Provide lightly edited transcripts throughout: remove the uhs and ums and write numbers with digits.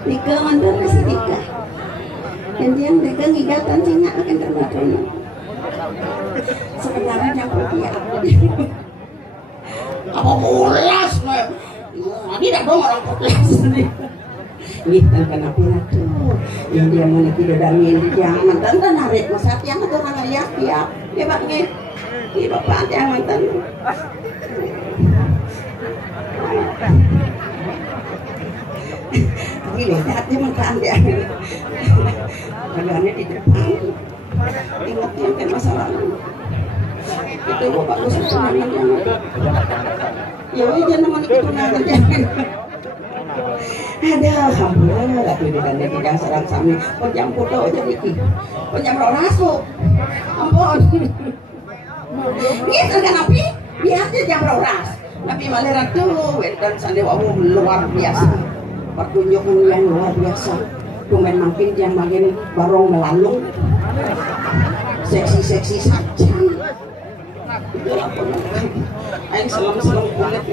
Nika mantan masih nikah. Dan dia mereka ngigatan singa akan terbatas. Sebenarnya yang dia. Apa mulas? Tadi dah dong orang mulas ni. Gitu kenapa tu? Yang dia mana kita damin yang mantan dan narik masat yang ada orang ayah tiap. Dia bagi. Dia bapak yang mantan. Lihat dia makan dia. Badannya di depan. Ingat yang kan masa lalu. Itu bapak kusuk tunangan jangan. Ya jangan nama itu tunangan jangan. Ada alhamdulillah tapi dengan dia tidak serang sami. Penjam foto aja dikit. Penjam rasu. Ampun. Gitu kan api? Biar dia jam ras. Tapi malah ratu dan sandewamu luar biasa. Pertunjukan yang luar biasa. Tumen makin yang bagian barong melalung seksi-seksi saja. Itu apa? Aing selam-selam kulit.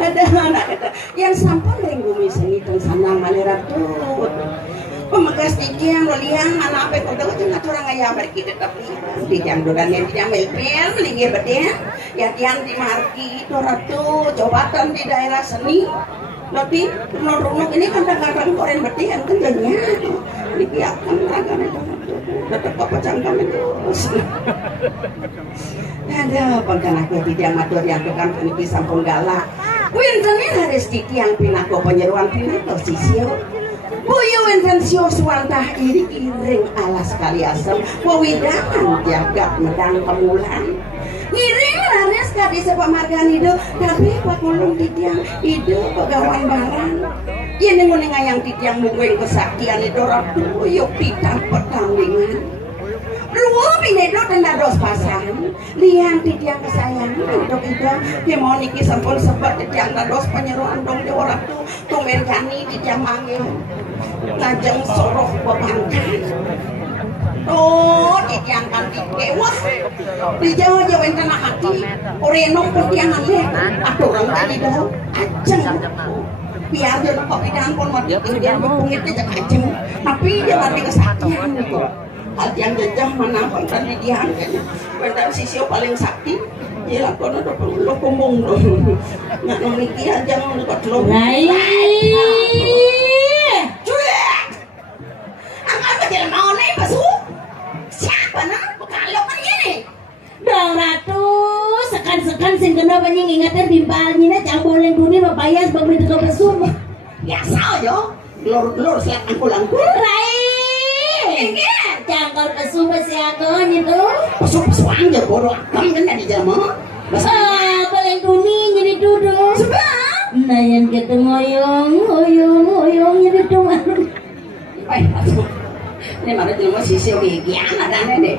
Ada anak kata yang sampun ring bumi sengitung sanang maneratut. Pemagas tikiang loliang anak apa kau tahu jangan orang ayam berkita tapi tikiang dodan yang tidak melpel lingi bedeng yang tiang di marki doratu jabatan di daerah seni. Tapi runuk ini kadang-kadang koren beti kan kenjanya dipiakan agak itu tetap apa cangkam itu ada pangkan aku tidak matur yang tukang peniki sampun galak wintennya harus titiang pinako penyeruan pinako sisio buyu winten sio suantah iri-iring alas kali asem wawidangan jagat medang pemulan ngiring laris kadi sepak margan itu tapi pakulung titiang itu pegawai barang ya nengun ngayang titiang mungguin kesaktian itu rabu yuk pitang pertandingan lu pinedo tenda dos pasangan liang titiang kesayangan untuk itu dia mau niki sampun sebab titiang dados penyeruan dong di orang tuh tumen kani titiang manggil ngajeng soroh bepangkan oh didiangkan di wah di Jawa yang tanah hati orenong pertiangan deh aku orang tadi dah ajeng biar dia lupa pidangan pun mati dia berpungit dia ajeng tapi dia mati kesaktian itu hal yang jejah mana pangkat didiangkan bentar sisio paling sakti dia lakukan ada perlu kumbung dong nggak memiliki aja nggak telur mau nih basuh siapa nak kalau kan ini dong ratu sekan sing kena banyak ingatan timpalnya na caboleng dunia mapayas bang itu kau basuh biasa yo glor siap angkul rai cangkal basuh masih aku gitu basuh aja bodoh kamu kan di jalan baleng dunia jadi duduk sebab nah yang kita ngoyong jadi cuman baik ini mana cuma sisi gigian ada deh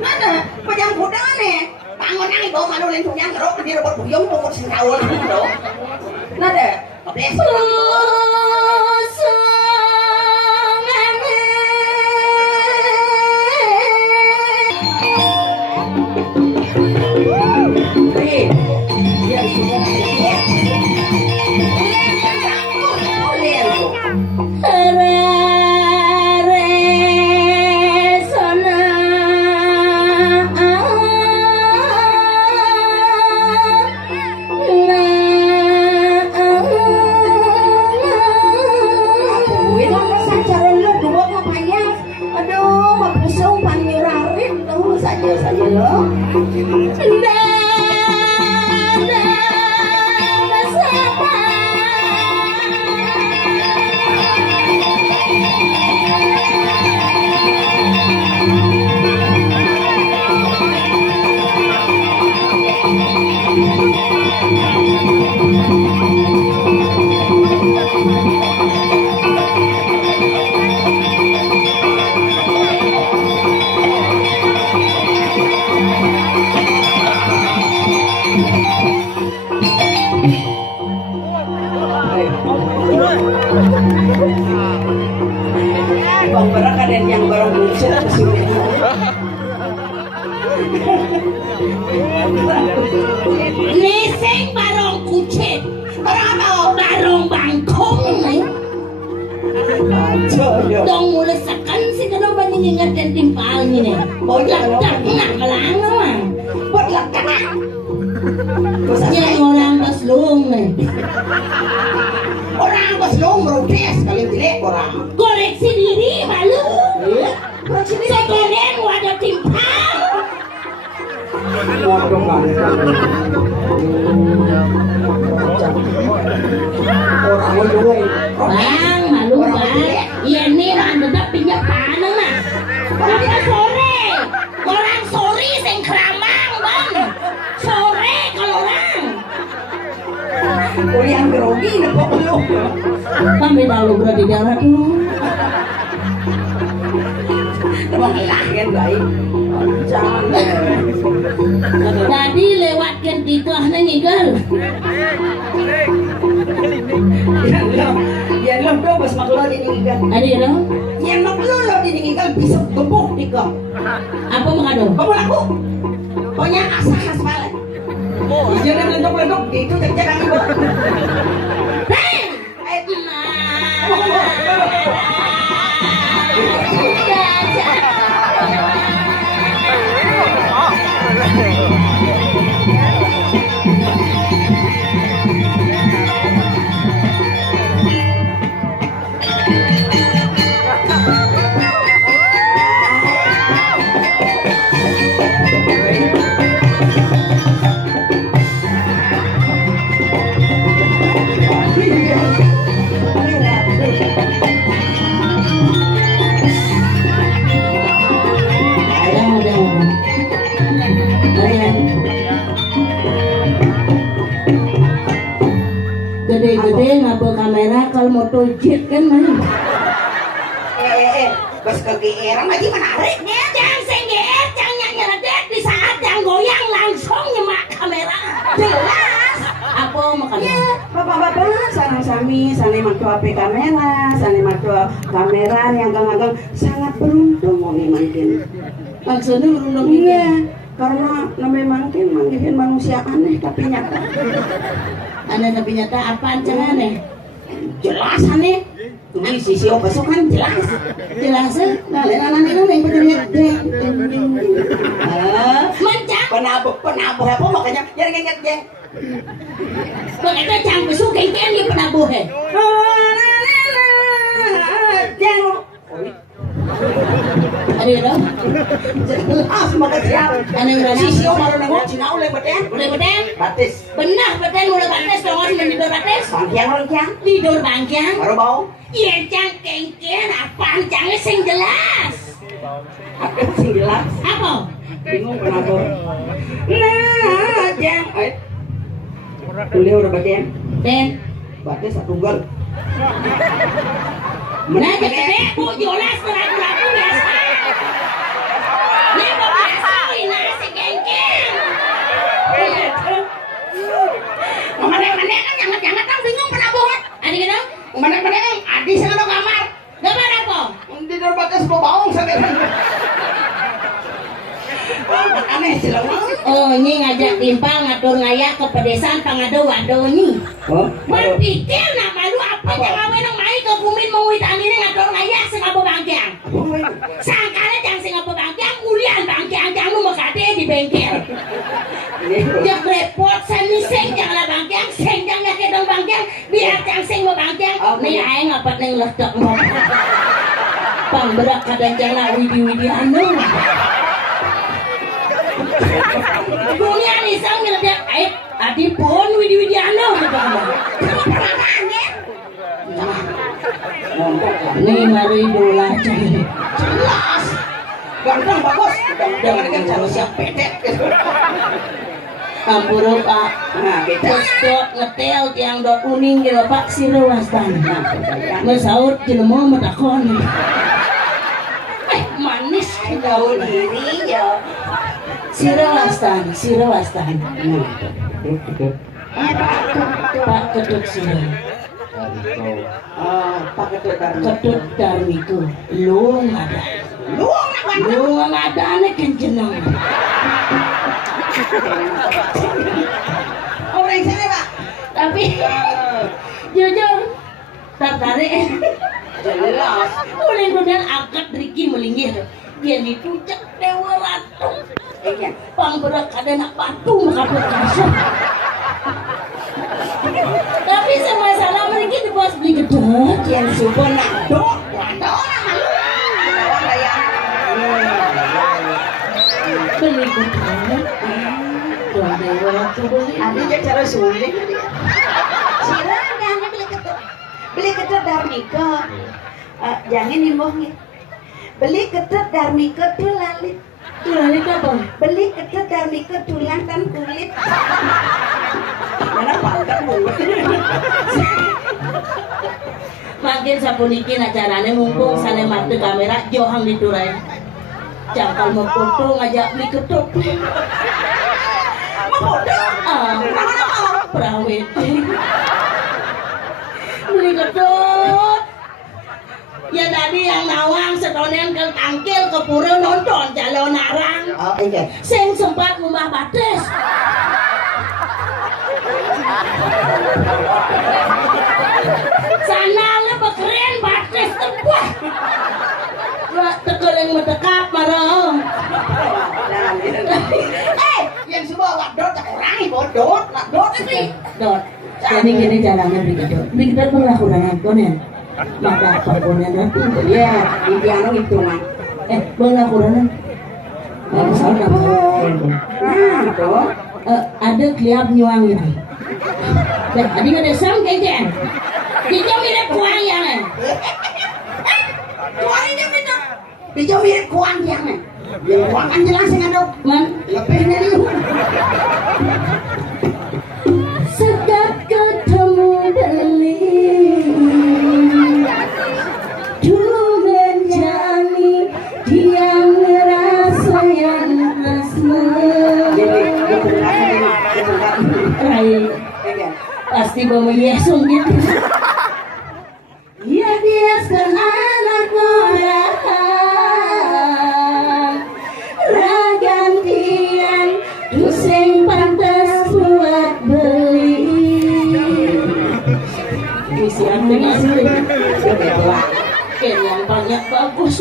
mana pejang kuda nih bangun yang bawa malu lentung yang gerok di robot buyung pokok singkawal itu nada kebeso bang barang ada yang barang buncit lising barang kucit barang apa barang bangkong nih dong mulai sekan sih kalau banyak ingat dan timpalnya nih bojak nak melang mah buat lekat yang orang baslung nih orang baslung merudes kali jelek orang koreksi diri malu sekolah wadah timpal bang malu bang iya nih orang tetap pinjam panang nah orang sore sing keramang bang sore kalau orang yang grogi nih kok belum kami tahu berarti jalan itu emang lahir baik Tadi lewat kan itu ahna ninggal. Yan lang daw, mas maklo diningigan. Ada ya dong? Yan maklo diningigan, bisa gembok di kong. Apa makado? Kamu laku? Pokoknya asah khas balik. Iya dan ledok-ledok, itu jangan ibu. Hei! Gede-gede ngapa kamera kalau mau jet kan mana? Bos kegeeran lagi menarik. Jangan sengger, jangan nyeredek di saat yang goyang langsung nyemak kamera. Jelas. Apa makanya? Ya, bapak-bapak, sana sami, sana macu HP kamera, sana macu kamera yang gang-gang sangat beruntung mau mungkin. Maksudnya berundung Iya, karena namanya mungkin manusia aneh tapi nyata. Ada tapi nyata apaan cenah aneh? Jelas aneh. Ini sisi opas kan jelas. Jelasin. Nah, nanti yang bener deh. Mencak. Penabuh apa makanya jangan inget deh. Begitu cang besuk kengken di penabuh he. Jangan. Ada ya dong? Jelas makanya. Ada yang berani? Sisi opas baru nengok Cina oleh beten. Udah beten? Batis. Benar beten udah bates dong harus tidur bates. Bangkiang. Tidur bangkiang. Baru bau. Iya cang kengken apaan cangnya sing jelas. Apa sih jelas? Apa? Bingung kenapa? Nah, jang. Kuliah udah beten. Den. Batis satu tunggal. Nah gede bu jelas ragu-ragu biasa. Ini kok biasa ini si kengken. Mana-mana kan jangan-jangan kan bingung penabuhan. Ada gitu? Mana adi sing ada kamar. Gambar apa? Tidur batas bawaong sakit. Aneh sih lah. Oh ini ngajak timpang ngatur ngayak ke pedesaan pangado-wado ini. Oh, Berpikir nama lu apa jangan wenang main ke kumin menguitan ini ngatur ngayak sing apa bangkiang. Sangkala jang sing apa bangkiang ulian bangkiang jang lu makade di bengkel. Jang repot seni sing jangan bangkiang sing jang nyake dong bangkiang biar jang sing mau bangkiang. Nih ae ngapat neng ledak mau. Pangberak kadang jang na widi-widi anu. Dunia nih sang ngeledek adi pun widi-widi anu gitu nih mari dola jelas. Ganteng bagus. Jangan dengan cara siap pedek. Ampura pak. Nah, kita Dot ngetel tiang dot kuning gitu pak sirewas tan. Mesaut jelema metakon. Manis tahu diri ya. sirewas tan. Pak Ketut sini. Pak Ketut Ketut Darmiko. Lu ada. Lu ada ane kencenang. Orang sini pak. Tapi jujur tertarik. Jelas. Mulai kemudian angkat Riki melinggir. Dia ditucak Dewa Ratu. Iya. Pangberak ada nak batu makapet kasar. Tapi semasalah mereka di bos beli gedot. Yang suka nak dok. Waduh nama lu. Beli gedot. Tuan Dewa Ratu beli. Ada je cara sulit. Silakan beli ketut. Beli ketut Darmiko. Jangan dibohongin. Beli ketut Darmiko tulalit. Tulalit apa? Beli ketut Darmiko tulang dan kulit. Mana pangkat mulut. Makin sapunikin acaranya mumpung sana mati kamera johang diturai. Cakal mau foto ngajak beli ketut. Mau foto? Prawedding. Beli ketut. Ya tadi yang nawang setonen ke tangkil ke pura nonton calon narang. Oh iya. Sing sempat ngubah bates. Sana lebih keren bates tebuah. Wah tekeleng metekap marah. Yang semua wadot tak orang bodot, wadot ini. Dot. Jadi gini caranya Brigidot. Brigidot pernah kurangan konen. Maka apa konen itu? Iya, di piano itu mah. Pernah kurangan. Salah Tuh. ada kliap nyuang ini. Dan tadi ada sam kayaknya. Kita mirip kuang yang. Kuang ini kita. Dijauh mirip kuang yang. Ya kuang kan jelas nggak dok. Man, Lebih dari itu. setiap ketemu beli dulu menjadi dia ngerasa yang asma. Pasti bawa Yesus gitu. Ya dia anak orang ragantian pusing pantas buat beli. Isi arti asli. Yang banyak bagus.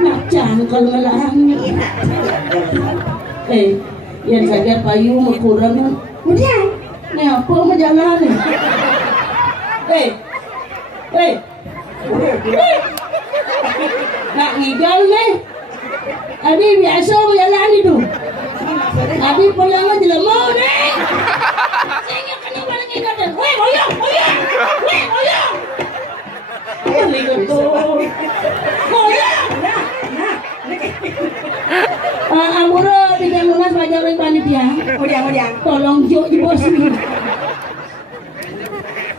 Macam kalau melarang. Yang saja payu kurang. Udah. Nih apa majalah nih? Nak ngigal nih. Adi biasa majalah itu. Adi pulang aja mau nih. Saya kena balik ingatan. Oyong. Amuro tidak lunas pajarin panitia. Udah. Tolong Jo di bos.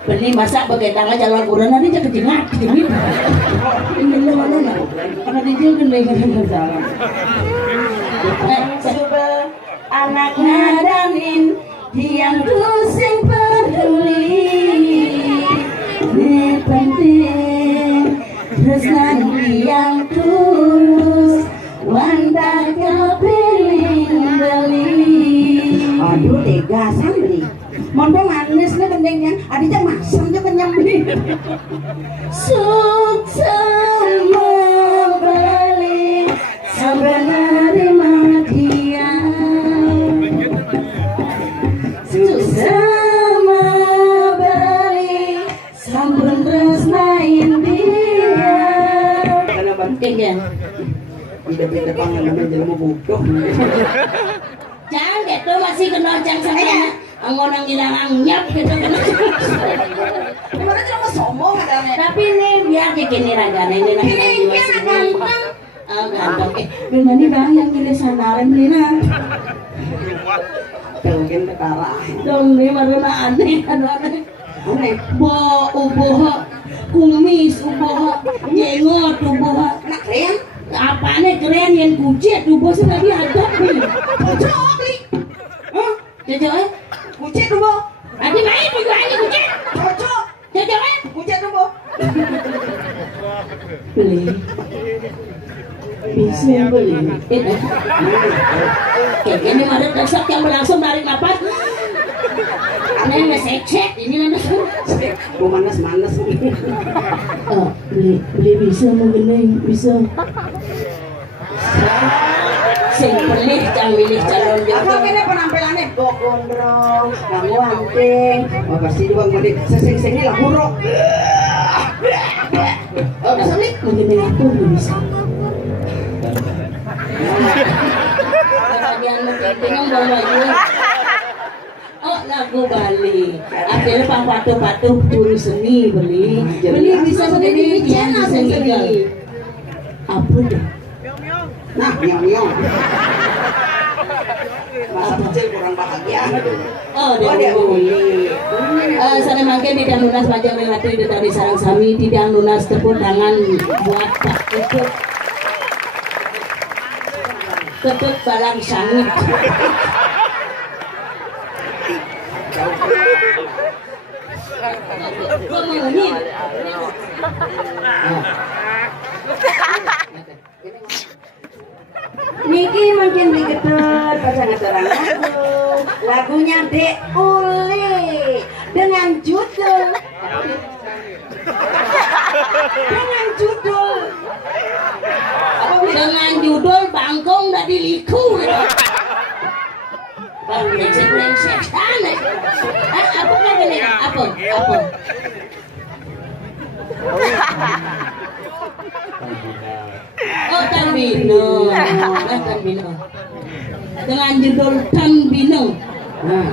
Beli masak pakai tangan jalan kurang nanti jadi kejengat. Ini mana nak? Karena dia kan dengan jalan. Coba anak ngadamin yang pusing peduli. Ini penting terus nanti yang tulus. Wanda kepiling beli. Aduh tega sambri. Mondong manis nih kendengnya. Adiknya masam dia kenyang beli. Sukses membeli sampai nerima dia. Sukses membeli sampai resnain dia. Karena Penting ya. beda-beda tangan namanya jelema bodoh. Jangan gitu masih kencang sama angon hilang nyap gitu kan. Gimana jelema sombong adanya. Tapi nih biar begini ragane ini nang jiwa sini. Ganteng. Gimana bang yang pilih sandaran nih nah. Mungkin perkara. Dong nih warna aneh aneh. Bo uboh kumis uboh jenggot uboh. Nak keren? Apanya keren yang kucet tuh bos tadi ada nih. Cocok beli. Hah? Cocok Kucet dulu. Adi main tujuannya kucet. Cocok. Cocok Kucet dulu. Beli. Bisa beli. Kayak gini ada dasar yang berlangsung dari napas. Aneh ngesek ini mana tuh? Mau manas-manas. Beli bisa mau gini bisa. Sing pilih calon Apa jodoh. kene penampilannya bok gondrong, kamu anting. Wah pasti juga ngode sesing-singnya lah buruk. Oh, bisa nih. Begini aku bisa. Kemudian mungkin bawa aja. Oh lagu Bali. Akhirnya pak patuh turu seni beli bisa begini dia bisa tinggal. Apa deh? Nah, nyong. Masa kecil kurang bahagia. Oh, dia beli. Sana makin tidak lunas pajak relatif dari sarang sami tidak lunas tepuk tangan buat Pak Ikut. ketut balang sangit. Kok mau ini? Niki makin diketut pasangan orang lagunya Dek Uli dengan judul dengan judul Bangkong udah diliku. Bang brengsek aneh. Apa kan ini? Apa? Oh, Tanbino. Tanbino. Dengan judul Tanbino. Nah.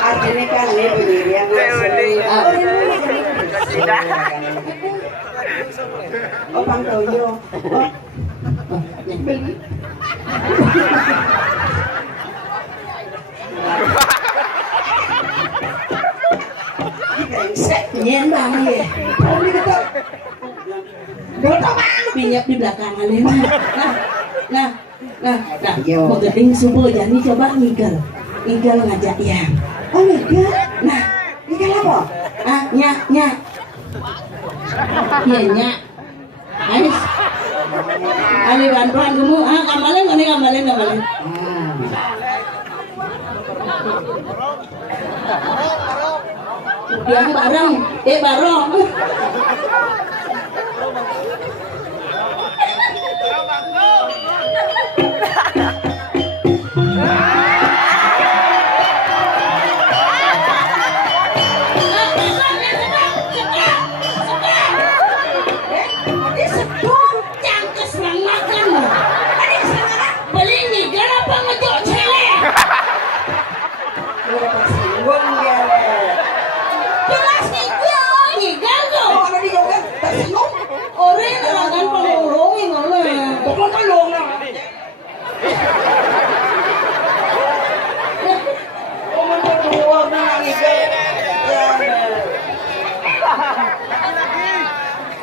Artinya kan ini pendirian oh Bang Toyo beli brengsek nyen bang ya oh ini ketok dodo bang Pinjap di belakang Alena. Nah, mau geding subuh jadi coba ngigal ngajak ya. oh ngigal nah ngigal apa? Nya iya nya Anis Ali bantuan kamu kambalen dia bareng bareng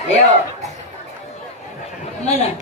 Ayo. Mana?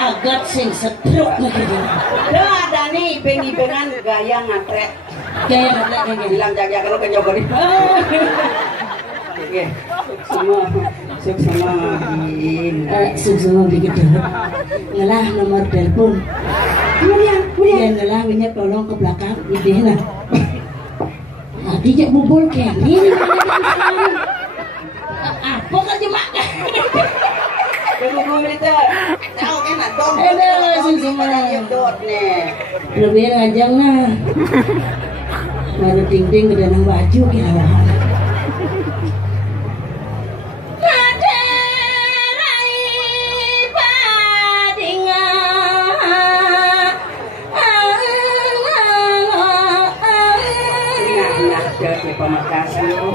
Agat sing setruk lagi dia. Dah ada nih ipeng-ipengan gaya ngantret. Gaya ngantret Bilang jaga kalau kenyokor ini. Oke. Semua dikit ngelah nomor telepon. Kemudian ngelah minyak tolong ke belakang ide lah. Dia bubul kayak ini. Apa kan cuma? Tunggu militer. Tahu kan adon. Semua dot nih. Lebih rajang lah. Baru ting-ting ke dalam baju kira. Pamakasan